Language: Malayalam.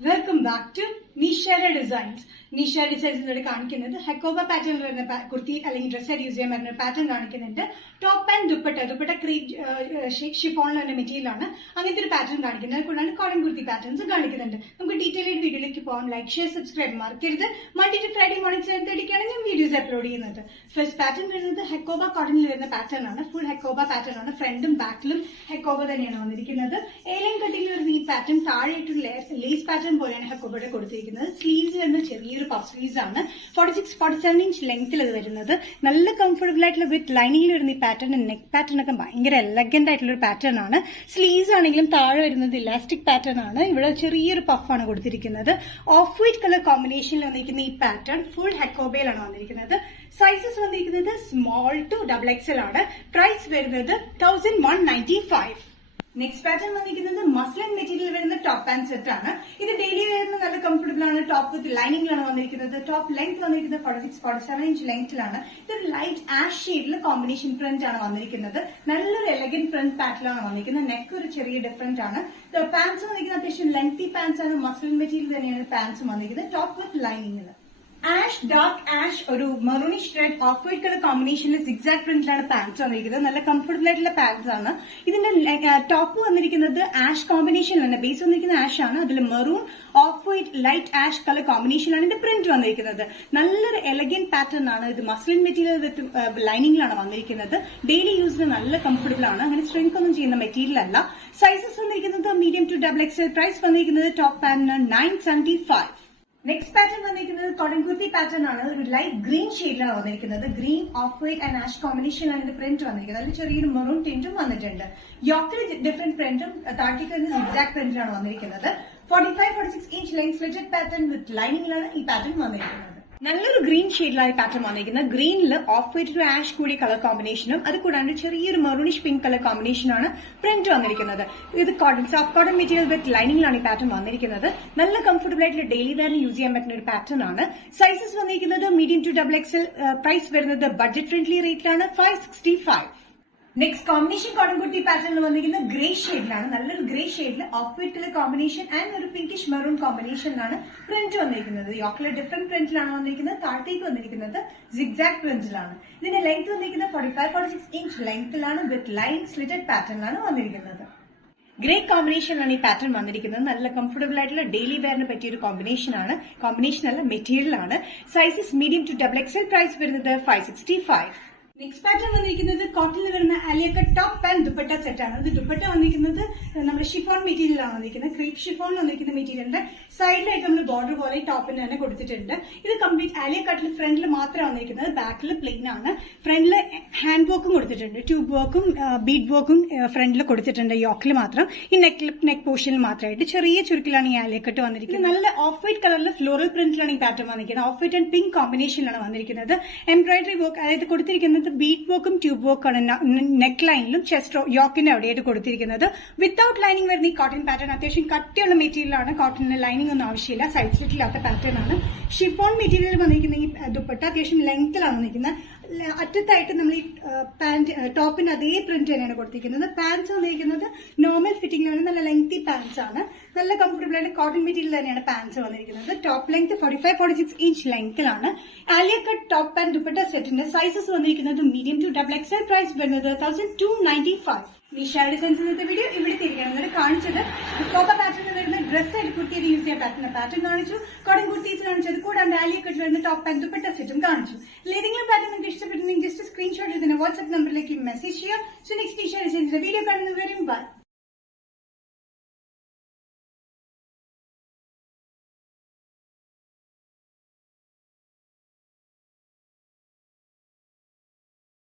Welcome back to Nishara Designs. Nishara Designs is കാണിക്കുന്നത് ഹെക്കോബ പാറ്റേൺ വരുന്ന കുർത്തി അല്ലെങ്കിൽ ഡ്രസ് ആയിട്ട് യൂസ് ചെയ്യാൻ പറ്റുന്ന പാറ്റേൺ കാണിക്കുന്നുണ്ട്. Top and dupatta creep chiffon എന്ന മെറ്റീരിയൽ ആണ്. അങ്ങനത്തെ ഒരു പാറ്റേൺ കാണിക്കുന്നത്. അതുകൊണ്ടാണ് കോട്ടൺ കുർത്തി പാറ്റേൺസ് കാണിക്കുന്നുണ്ട്. നമുക്ക് ഡീറ്റെയിൽ ആയിട്ട് വീഡിയോയിലേക്ക് പോകാം. ലൈക്ക്, ഷെയർ, സബ്സ്ക്രൈബ് മറക്കരുത്. മൺഡേ ടു ഫ്രൈഡേ മോർണിംഗ് 7:30 ഞാൻ വീഡിയോസ് അപ്ലോഡ് ചെയ്യുന്നത്. ഫസ്റ്റ് പാറ്റേൺ വരുന്നത് ഹെക്കോബ കോട്ടണിൽ വരുന്ന പാറ്റേൺ ആണ്. ഫുൾ ഹെക്കോബ പാറ്റേൺ ആണ്. ഫ്രണ്ടും ബാക്കിലും ഹെക്കോബ തന്നെയാണ് വന്നിരിക്കുന്നത്. ഏലം കട്ടിൽ വരുന്ന ഈ പാറ്റേൺ താഴെയായിട്ടൊരു ലേസ് പാറ്റേൺ പോലെയാണ് ഹെക്കോബയുടെ കൊടുത്തിരിക്കുന്നത്. സ്ലീവ്സ് വരുന്ന ചെറിയൊരു പഫ് സ്ലീവ്സ് ആണ്. 46-47 ഇഞ്ച് ലെങ്ത്തിൽ അത് വരുന്നത്. നല്ല കംഫർട്ടബിൾ ആയിട്ടുള്ള വിത്ത് ലൈനിങ്ങിൽ വരുന്ന ഈ പാറ്റേൺ, നെക്ക് പാറ്റേൺ ഒക്കെ ഭയങ്കര എലഗന്റ് ആയിട്ടുള്ള ഒരു പാറ്റേൺ ആണ്. സ്ലീവ്സ് ആണെങ്കിലും താഴെ വരുന്നത് ഇലാസ്റ്റിക് പാറ്റേൺ ആണ്. ഇവിടെ ചെറിയൊരു പഫാണ് കൊടുത്തിരിക്കുന്നത്. ഓഫ് വൈറ്റ് കളർ കോമ്പിനേഷനിൽ വന്നിരിക്കുന്ന ഈ പാറ്റേൺ ഫുൾ ഹെക്കോബയിലാണ് വന്നിരിക്കുന്നത്. സൈസസ് വന്നിരിക്കുന്നത് സ്മോൾ ടു XXL ആണ്. പ്രൈസ് വരുന്നത് 1195. നെക്സ്റ്റ് പാറ്റേൺ വന്നിരിക്കുന്നത് മസ്ലിൻ മെറ്റീരിയൽ വരുന്ന ടോപ്പ് പാന്റ് സെറ്റ് ആണ്. ഇത് ഡെയിലി വെയറിന് നല്ല കംഫർട്ടബിൾ ആണ്. ടോപ്പ് വിത്ത് ലൈനിങ്ങിലാണ് വന്നിരിക്കുന്നത്. ടോപ്പ് ലെങ്ത് വന്നിരിക്കുന്നത് 46-47 ഇഞ്ച് ലെങ്ത്തിലാണ്. ഇതൊരു ലൈറ്റ് ആഷ് ഷെയ്ഡിൽ കോമ്പിനേഷൻ പ്രിന്റ് ആണ് വന്നിരിക്കുന്നത്. നല്ലൊരു എലഗന്റ് പ്രിന്റ് പാറ്റേണിലാണ് വന്നിരിക്കുന്നത്. നെക്ക് ഒരു ചെറിയ ഡിഫറൻറ്റ് ആണ്. പാൻസ് വന്നിരിക്കുന്നത് അത്യാവശ്യം ലെങ്തി പാൻസ് ആണ്. മസ്ലിൻ മെറ്റീരിയൽ തന്നെയാണ് പാൻസ് വന്നിരിക്കുന്നത്. ടോപ്പ് വിത്ത് ലൈനിങ്ങിൽ ആഷ്, ഡാർക്ക് ആഷ്, ഒരു maroonish red, off white colour കോമ്പിനേഷനിൽ സിക്സാക് പ്രിന്റിലാണ് പാൻസ് വന്നിരിക്കുന്നത്. നല്ല കംഫർട്ടബിൾ ആയിട്ടുള്ള പാൻസ് ആണ്. ഇതിന്റെ ടോപ്പ് വന്നിരിക്കുന്നത് ആഷ് കോമ്പിനേഷനിലാണ്. ബേസ് വന്നിരിക്കുന്ന ആഷ് ആണ്. അതിൽ maroon, off white, light ash colour കോമ്പിനേഷനിലാണ് ഇതിന്റെ പ്രിന്റ് വന്നിരിക്കുന്നത്. നല്ലൊരു എലഗന്റ് പാറ്റേൺ ആണ്. ഇത് മസ്ലിൻ മെറ്റീരിയൽ വിത്ത് ലൈനിങ്ങിലാണ് വന്നിരിക്കുന്നത്. ഡെയിലി യൂസിന് നല്ല കംഫർട്ടബിൾ ആണ്. അങ്ങനെ സ്ട്രെങ്ത് ഒന്നും ചെയ്യുന്ന മെറ്റീരിയൽ അല്ല. സൈസസ് വന്നിരിക്കുന്നത് മീഡിയം ടു XXL. പ്രൈസ് വന്നിരിക്കുന്നത് ടോപ്പ് പാന്റിന് 975. നെക്സ്റ്റ് പാറ്റേൺ വന്നിരിക്കുന്നത് കോട്ടൺ കുർത്തി പാറ്റേൺ ആണ്. ഒരു ലൈറ്റ് ഗ്രീൻ ഷെയ്ഡിലാണ് വന്നിരിക്കുന്നത്. Green, off white and ash കോമ്പിനേഷനിലാണ് ഇതിന്റെ പ്രിന്റ് വന്നിരിക്കുന്നത്. അതിൽ ചെറിയൊരു മെറൂൺ ടിന്റും വന്നിട്ടുണ്ട്. യോക്കിൽ ഡിഫറെന്റ് പ്രിന്റും താഴേക്ക് സിഗ്സാക് പ്രിന്റിലാണ് വന്നിരിക്കുന്നത്. 45-46 inch length slitted pattern with ലൈനിങ്ങിലാണ് ഈ പാറ്റേൺ വന്നിരിക്കുന്നത്. നല്ലൊരു ഗ്രീൻ ഷെയ്ഡിലാണ് ഈ പാറ്റേൺ വന്നിരിക്കുന്നത്. ഗ്രീനിൽ ഓഫ് വൈറ്റ് ഒരു ആഷ് കൂടി കളർ കോമ്പിനേഷനും അത് കൂടാണ്ട് ചെറിയൊരു മെറൂണിഷ് പിങ്ക് കളർ കോമ്പിനേഷനാണ് പ്രിന്റ് വന്നിരിക്കുന്നത്. ഇത് cotton, soft cotton material with ലൈനിങ്ങിലാണ് ഈ പാറ്റേൺ വന്നിരിക്കുന്നത്. നല്ല കംഫർട്ടബിൾ ആയിട്ടുള്ള ഡെയിലി വെയറിന് യൂസ് ചെയ്യാൻ പറ്റുന്ന ഒരു പാറ്റേൺ ആണ്. സൈസസ് വന്നിരിക്കുന്നത് മീഡിയം ടു XXL. പ്രൈസ് വരുന്നത് ബഡ്ജറ്റ് ഫ്രണ്ട്ലി റേറ്റിലാണ് 565. നെക്സ്റ്റ് കോമ്പിനേഷൻ കോട്ടൺ കുർത്തി പാറ്റേണിൽ വന്നിരിക്കുന്നത് ഗ്രേ ഷെയ്ഡിലാണ്. നല്ലൊരു ഗ്രേ ഷെയ്ഡിൽ off white colour combination and ഒരു പിങ്കിഷ് മെറൂൺ കോമ്പിനേഷനിലാണ് പ്രിന്റ് വന്നിരിക്കുന്നത്. യോക്കിലെ ഡിഫറെന്റ് പ്രിന്റിലാണ് വന്നിരിക്കുന്നത്. താഴത്തേക്ക് വന്നിരിക്കുന്നത് സിഗ്സാക് പ്രിന്റിലാണ്. ഇതിന്റെ ലെങ്ത് വന്നിരിക്കുന്നത് 45-46 ഇഞ്ച് ലെങ്ത്തിലാണ് വിത്ത് ലൈൻ സ്ലിറ്റഡ് പാറ്റേണിലാണ് വന്നിരിക്കുന്നത്. ഗ്രേ കോമ്പിനേഷനിലാണ് ഈ പാറ്റേൺ വന്നിരിക്കുന്നത്. നല്ല കംഫർട്ടബിൾ ആയിട്ടുള്ള ഡെയിലി വെയറിന് പറ്റിയ ഒരു കോമ്പിനേഷൻ ആണ്. കോമ്പിനേഷൻ അല്ല, മെറ്റീരിയൽ ആണ്. Sizes medium to XXL. Price വരുന്നത് 565. നെക്സ്റ്റ് പാറ്റേൺ വന്നിരിക്കുന്നത് കോട്ടണിൽ വരുന്ന Alia cut top and dupatta set ആണ്. ഇത് ദുപ്പട്ട വന്നിരിക്കുന്നത് നമ്മുടെ ഷിഫോൺ മെറ്റീരിയലാണ് വന്നിരിക്കുന്നത്. ക്രീപ്പ് ഷിഫോൺ വന്നിരിക്കുന്ന മെറ്റീരിയലിന്റെ സൈഡിലായിട്ട് നമ്മൾ ബോർഡർ പോലെ ടോപ്പിന് തന്നെ കൊടുത്തിട്ടുണ്ട്. ഇത് കംപ്ലീറ്റ് ആലിയക്കട്ടിൽ ഫ്രണ്ടിൽ മാത്രമാണ് വന്നിരിക്കുന്നത്. ബാക്കിൽ പ്ലെയിൻ ആണ്. ഫ്രണ്ടിൽ ഹാൻഡ് വർക്കും കൊടുത്തിട്ടുണ്ട്. ട്യൂബ് വർക്കും ബീഡ് വർക്കും ഫ്രണ്ടിൽ കൊടുത്തിട്ടുണ്ട്. യോക്കിൽ മാത്രം. ഈ നെക്ക് പോർഷനിൽ മാത്രമായിട്ട് ചെറിയ ചുരുക്കിലാണ് ഈ ആലിയക്കട്ട് വന്നിരിക്കുന്നത്. നല്ല ഓഫ് വൈറ്റ് കളറിൽ ഫ്ലോറൽ പ്രിന്റിലാണ് ഈ പാറ്റേൺ വന്നിരിക്കുന്നത്. ഓഫ് വൈറ്റ് ആൻഡ് പിങ്ക് കോമ്പിനേഷനിലാണ് വന്നിരിക്കുന്നത്. എംബ്രോയിഡറി വർക്ക്, അതായത് കൊടുത്തിരിക്കുന്നത് ബീഡ് വർക്കും ട്യൂബ് വർക്കാണ് നെക്ക് ലൈനിലും ചെസ്റ്റ് യോക്കിന്റെ അവിടെയായിട്ട് കൊടുത്തിരിക്കുന്നത്. വിത്തൌട്ട് ലൈനിങ് വരുന്ന ഈ കോട്ടൺ പാറ്റേൺ അത്യാവശ്യം കട്ടിയുള്ള മെറ്റീരിയലാണ്. കോട്ടണിന് ലൈനിങ് ഒന്നും ആവശ്യമില്ല. സൈഡ് സ്ലിറ്റ് ഇല്ലാത്ത പാറ്റേൺ ആണ്. ഷിഫോൺ മെറ്റീരിയൽ വന്നിരിക്കുന്ന ഈ ദുപ്പട്ട അത്യാവശ്യം ലെങ്ത്തിലാണ് വന്നിരിക്കുന്നത്. അറ്റത്തായിട്ട് നമ്മൾ ഈ പാന്റ് ടോപ്പിന് അതേ പ്രിന്റ് തന്നെയാണ് കൊടുത്തിരിക്കുന്നത്. പാൻസ് വന്നിരിക്കുന്നത് നോർമൽ ഫിറ്റിംഗിലാണ്. നല്ല ലെങ്തി പാൻസ് ആണ്. നല്ല കംഫർട്ടബിൾ ആയിട്ട് കോട്ടൺ മെറ്റീരിയൽ തന്നെയാണ് പാൻസ് വന്നിരിക്കുന്നത്. ടോപ്പ് ലെങ്ത് 45-46 ഇഞ്ച് ലെങ്ത്തിലാണ്. Alia cut top and dupatta സെറ്റിന്റെ സൈസസ് വന്നിരിക്കുന്നത് മീഡിയം ടു XXL. പ്രൈസ് വരുന്നത് 1295. നിഷാര ഡിസൈൻസ് ഇന്നത്തെ വീഡിയോ ഇവിടെ തിരികെ കാണിച്ചത് കോപ്പ പാറ്റേണിൽ വരുന്ന ഡ്രസ് ആയിട്ട് കുർത്തിയിൽ യൂസ് ചെയ്യാൻ പറ്റുന്ന പാറ്റേൺ കാണിച്ചു. കോട്ടൺ കുർത്തീസ് കാണിച്ചത് കൂടാണ്ട് ആലിയ കട്ട് വരുന്ന ടോപ്പ് ആൻഡ് ദുപ്പട്ട സെറ്റും കാണിച്ചു. ഏതെങ്കിലും പാറ്റേൺ നിങ്ങൾക്ക് ഇഷ്ടപ്പെട്ടുണ്ടെങ്കിൽ ജസ്റ്റ് സ്ക്രീൻഷോട്ട് ചെയ്തതിന് വാട്സ്ആപ്പ് നമ്പറിലേക്ക് മെസ്സേജ് ചെയ്യുക. സോ നെക്സ്റ്റ് നിഷാര ഡിസൈൻസിന്റെ വീഡിയോ കാണുന്നവരും ബൈ.